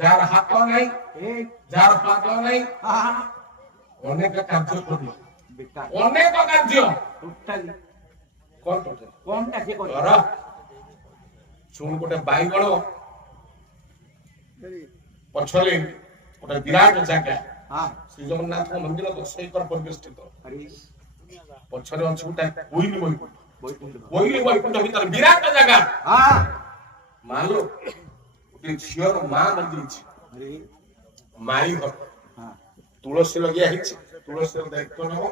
যার হাত নাই যার পাত নাই অনেক কার্য করি অনেক কার্য ଶୁଣ ଗୋଟେ ବାଇଗଣ ପଛରେ ଗୋଟେ ବିରାଟ ଜାଗା ଶ୍ରୀ ଜଗନ୍ନାଥ ମନ୍ଦିର 10 ଏକର ପରିବେଷ୍ଟିତ ପଛରେ ଅଛି ଗୋଟେ କୋଇଲି ବୈକୁଣ୍ଠ ଭିତରେ ବିରାଟ ଜାଗା ମାଲୋ ଗୋଟେ ଝିଅର ମା ମରିଯାଇଛି ମାଇ ଘର ତୁଳସୀ ଲଗିଆ ହେଇଛି ତୁଳସୀର ଦାୟିତ୍ୱ ନେବ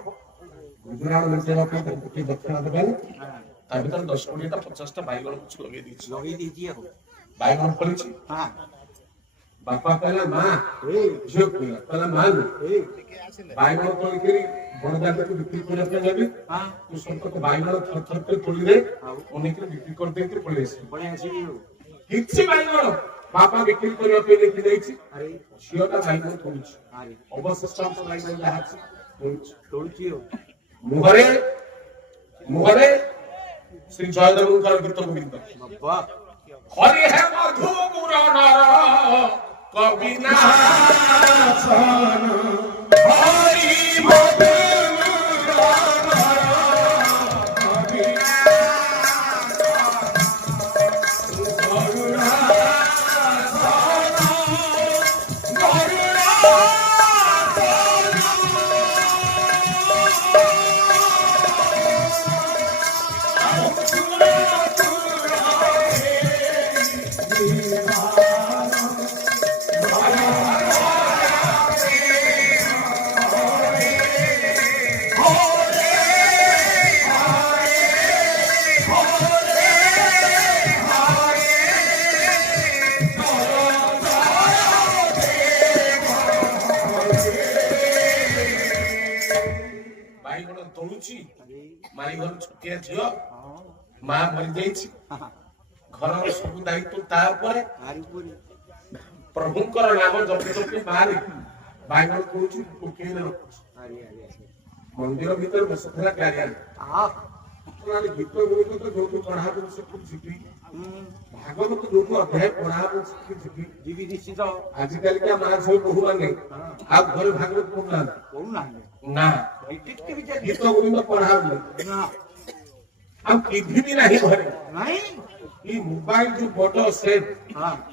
ଗୁଜୁରାଣ ମିଶେଇବା ପାଇଁ ଗୋଟେ ଦକ୍ଷିଣା ଦେବେ ତା ଭିତରେ 10 କୋଡ଼ିଏଟା 50ଟା ବାଇଗଣ ଗଛ ଲଗେଇ ଦେଇଛି ବାଇଗଣ ଫଳିଛି ବାପା କହିଲା ମା ଝିଅ କହିଲା ମା ବାଇଗଣ ତୋଳିକିରି ବଣଜାତିକୁ ବିକ୍ରି କରିବା ପାଇଁ ଯାବି ତୁ ସମ୍ପର୍କ ବାଇଗଣ ଥର ଥର କରି ତୋଳିଦେ ଅନେକରେ ବିକ୍ରି କରିଦେଇକି ପଳେଇ ଆସିବି କିଛି ବାଇଗଣ ବାପା ବିକ୍ରି କରିବା ପାଇଁ ଲେଖି ଦେଇଛି ଝିଅଟା ବାଇଗଣ ତୋଳୁଛି ଅବଶିଷ୍ଟ ଅଂଶ ବାଇଗଣ ଯାହା ଅଛି ତୋଳୁଛି ମୁହଁରେ ମୁହଁରେ ଶ୍ରୀ ଜୟଦେବଙ୍କର ଗୀତ ଗୋବିନ୍ଦ ହରି ହେ ମଧୁ ପୁରାଣ କବି ନାଶନ ହରି ମଧୁ ମାରି ଘର ଛୋଟିଆ ଝିଅ ମା ମରିଯାଇଛି ଘରର ସବୁ ଦାୟିତ୍ୱ ତା ଉପରେ ପ୍ରଭୁଙ୍କର ନାମ ଜପି ଜପି ମାରି ବାଇଗଣ କରୁଛି ମନ୍ଦିର ଭିତରେ ବସିଥିଲା ଗାରିଆନ ଗୀତ ଗୁଡ଼ିକ ତ ଯୋଉଠୁ ପଢା ହବ ସେଠୁ ଯିବି ଭାଗବତ ଯୋଉଠୁ ଅଧ୍ୟାୟ ପଢା ହବ ସେଠୁ ଯିବି ନିଶ୍ଚିତ ଆଜିକାଲିକା ମା ଝିଅ ବୋହୂ ମାନେ ଆଉ ଘରେ ଭାଗବତ ପଢୁନାହାନ୍ତି ନା ଗୀତ ଗୁଡ଼ିକ ପଢା ହଉନି ଆଉ ଟିଭି ବି ନାହିଁ ଘରେ ये मोबाइल जो बड़ सेट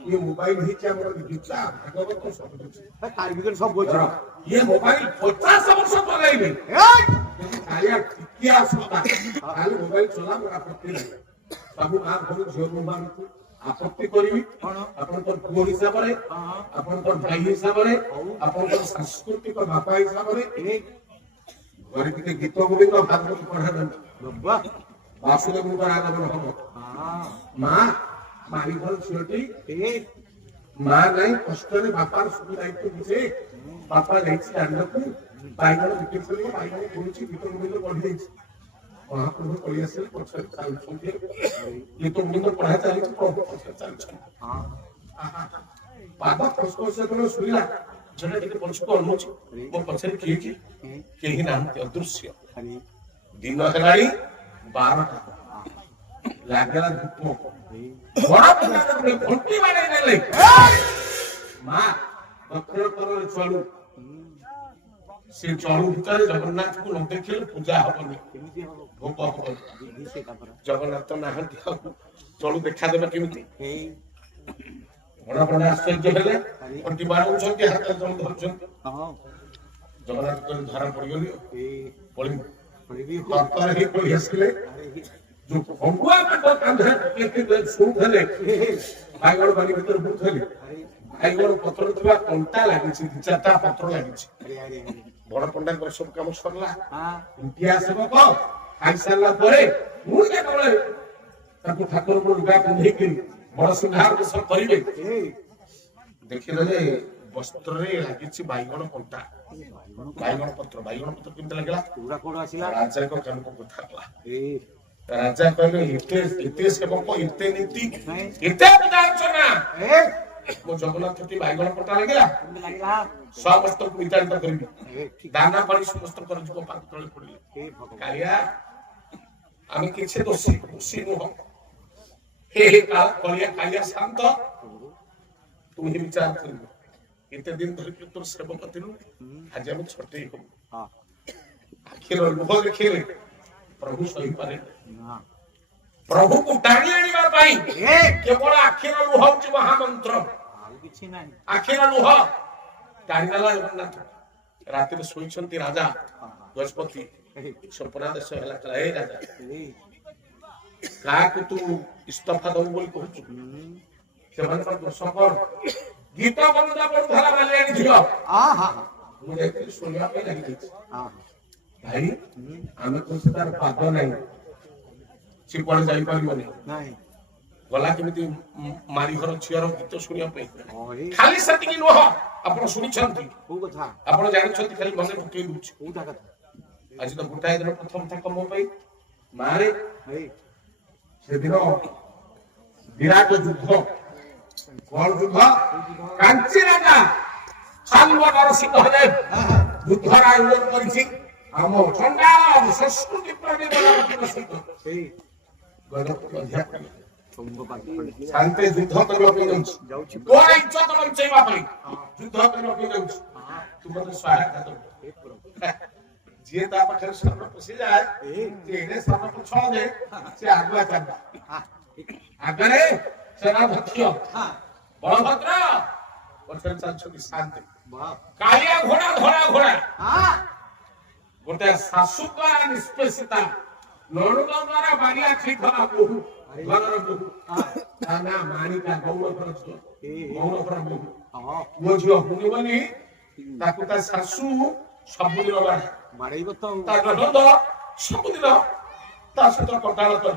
ये मोबाइल ही क्या मोर गीता भागवत सब कुछ तार भीतर सब बोझ ये मोबाइल 50 वर्ष पगाइबे कालिया टिकिया सुता खाली मोबाइल चला मोर आपत्ति नहीं सब आ घर झियो मोबाइल आपत्ति करिवि अपन पर पुओ हिसाब रे अपन पर भाई हिसाब रे अपन पर सांस्कृतिक बापा हिसाब रे घरे के गीत गुडी को भागवत पढ़ा बाबा वासुदेव को आगमन हो मां मारी घर छियोटी मां नहीं कष्ट रे बापार सुख दायित्व बुझे बापा जाइछि दांडकु बाइगण बिक्री करियो बाइगण कोछि गीत गुडी पढ़ी दैछि महाप्रभु पढ़ी आसे पछर चालु छथि गीत गुडी पढ़ा चालि प्रभु पछर चालु छथि बाबा प्रश्न से कोनो सुनिला जने टिके पछको अनुछि मो पछर केही नाहंती अदृश्य दिन हेलाड़ी 12 लागला धूप बड़ा पुराने घंटी मारे नेले मां दक्षिण कर चलू से चलू भीतर जगन्नाथ को न देखिले पूजा होबनी भोग होबनी जगन्नाथ नाहंती चलू देखा देबे केमिति बड़ा बड़ा आश्चर्य हेले घंटी मारू छथि हाथ जल धरछथि जगन्नाथ को धारा पड़ गली पड़ी तत्पर ही कोई हसले जो भगवा को कांधे के सुधले बाइगण बाली भीतर बुथले बाइगण पत्र थवा कंटा लागि छि चारटा पत्र लागि छि बड़ पंडा को सब काम सरला इतिहास सेवक खाइ सारला परे मुर्गे तळे ताको ठाकुर को लुगा पिंधि के बड़ सिंहार को सब करिवे देखिले वस्त्र रे लागि छि बाइगण कंटा बाइगण पत्र केमते लागला पूरा कोड आसिला राजा को कान को कथा कला राजा कहले इते सेवक इते नीति इते विचारचना मो जगन्नाथ ती बाइगण पटा लागला समस्त को विचारित करबी दाना पानी समस्त कर जीव पाक तळे पड़िले कालिया आमी किछे दोषी नु हे हे कालिया शांत तू ही विचार कर इतने दिन धर के तोर सेवक थिलु आज हम छोटे हो हां आखिर लुह देखिले प्रभु सही पारे ना प्रभु को टाणी आनिबा पाई केवल आखिर लुह होची महामंत्र आउ किछि नाही आखिर लुह टाणी देला जगन्नाथ राति में सोईछंती राजा गजपति सपना देश हला कला हे राजा का तू इस्तीफा दउ बोल कहछु सेवन पर दोषकर गीत बंदा पर धरा वाले झियो आहा मुझे सुनिया पे लगी थी हां भाई हमें कुछ तार पाद नहीं चिपड़ जाई पारिबनी नहीं गला केमिति मारी घर छियर गीत सुनिया पे ओए खाली सतिकी नुह आपण सुनि छंती को कथा आपण जानि छंती खाली मने फुके दुछ कोटा कथा आज तो गुटाई दिन प्रथम था कम पाई मारे हे से दिन विराट युद्ध कौन युद्ध कांची राजा सालवा नरसिंह हदेव युद्ध आयोजन करिछि हम चंडाल संस्कृति प्रतिबंध प्रसिद्ध हे गणपति अध्यात्म संगपाती शांति युद्ध करबा पे जाउछि कोन इज्जत बंचैबा पे युद्ध करबा पे जाउछि तू मते सहायता कर जे ता पाखर सर्व पसी जाए जेने सर्व पछो दे से आगुआ चलबा आगरे सेनाध्यक्ष बलभद्र पछन चलछति शांति कालिया घोड़ा धोड़ा घोड़ा गोटे सासु द्वारा निष्पेषिता नणुद द्वारा बारिया ठीक धरा बहु घरर बहु ना मानिका गौर पर बहु वो झियो हुनी बनी ताकू ता सासु सबुदिन बाड़े मारेइबो तो ता नणुद सबुदिन ता सत्र कटाळ कर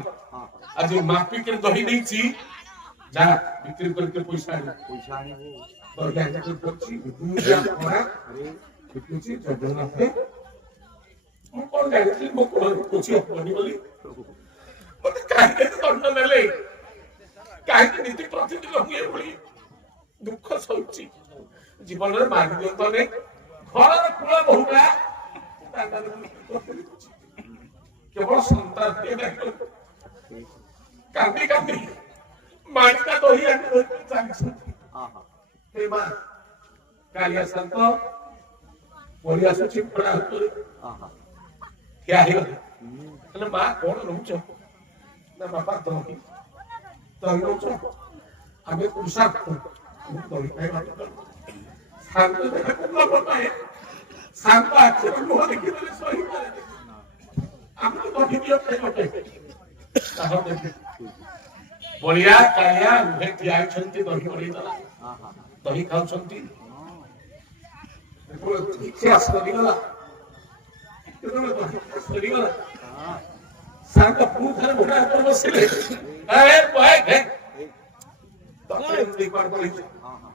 आज मापी के दही देछि जा बिक्री करके पैसा आनिबो तो जाजा के पछि दुनिया परा अरे किछि जगन्नाथ मु कोन जानि मु कोन पछि अपनी बोली मते काहे के दंड नेले काहे के नीति प्रतिदिन हुए बोली दुख सौची जीवन रे मार्ग दियतो ने घर कुल बहुला केवल संतान के कांदी कांदी मानिका तो ही आके चालीस आहा हे मां कालिया संत बोलिया सुची पड़ा आहा क्या है अरे मां कौन रहउछ ना बापा दही दही रहउछ हमें पुरुषा दही खाई बात शांत देखा कुला बताए शांत अक्षर लोह देखि बोले सही करे हम तो दही दियो खाई बात साहब देखि बोलिया कालिया उहे तियाई छंती दही बड़ी दला आहा दही खाउ छंती देखो इतिहास करी गला करी गला हां साका पूथर घोड़ा पर बसले ए भाई भे दक्षिण देख पार बोली आहा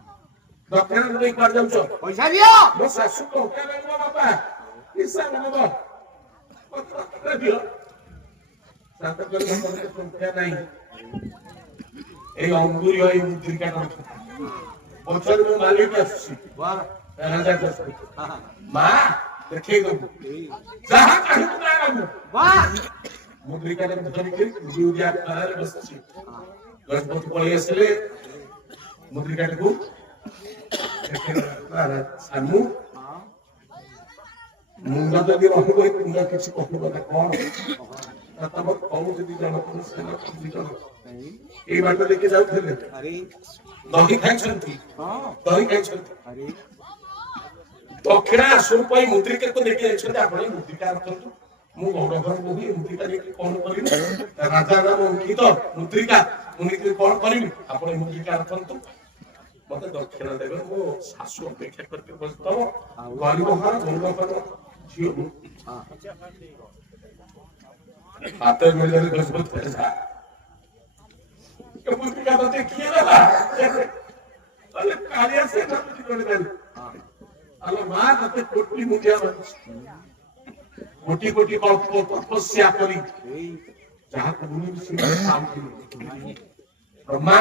दक्षिण देख पार जाउ छ पैसा दियो मो सासु को के लगबो बापा किसा लगबो कत दियो साका कर हमर को क्या नहीं ए अंगुरी होई मुद्रिका न बचर में मालिक आसी वाह राजा को हां मां देखे गो जहां चाहे उतार गो वाह मुद्रिका ने धरि के जीवजा करार बसछि गणपति पळे आसले मुद्रिका को सामु हां मुंडा जदि रहबो तुंगा किछि कहबो ना कोन तब कहू जदि जण को सेना जण ए बात लेके जाउथले अरे दही खाइ छंती हां दही खाइ छंती अरे दक्षिणा स्वरूप मुद्रिका को देखि आछते आपण मुद्रिका रखंतु मु गौड़ घर बोही मुद्रिका लेके कोन करिन राजा नाम अंकित मुद्रिका मुनि कोन करिन आपण मुद्रिका रखंतु मते दक्षिणा देबे मो सासु अपेक्षा करके बसतो गरीब घर गौड़ घर झियो हां आते मिले गजबत पैसा के मुद्रिका तो देखिए ना अरे कालिया से ना कुछ कर दे हां अरे मां तते कोटी मुंडिया कोटी कोटी तपस्या करी ए जहाँ मुनि ऋषि काम किए ब्रह्मा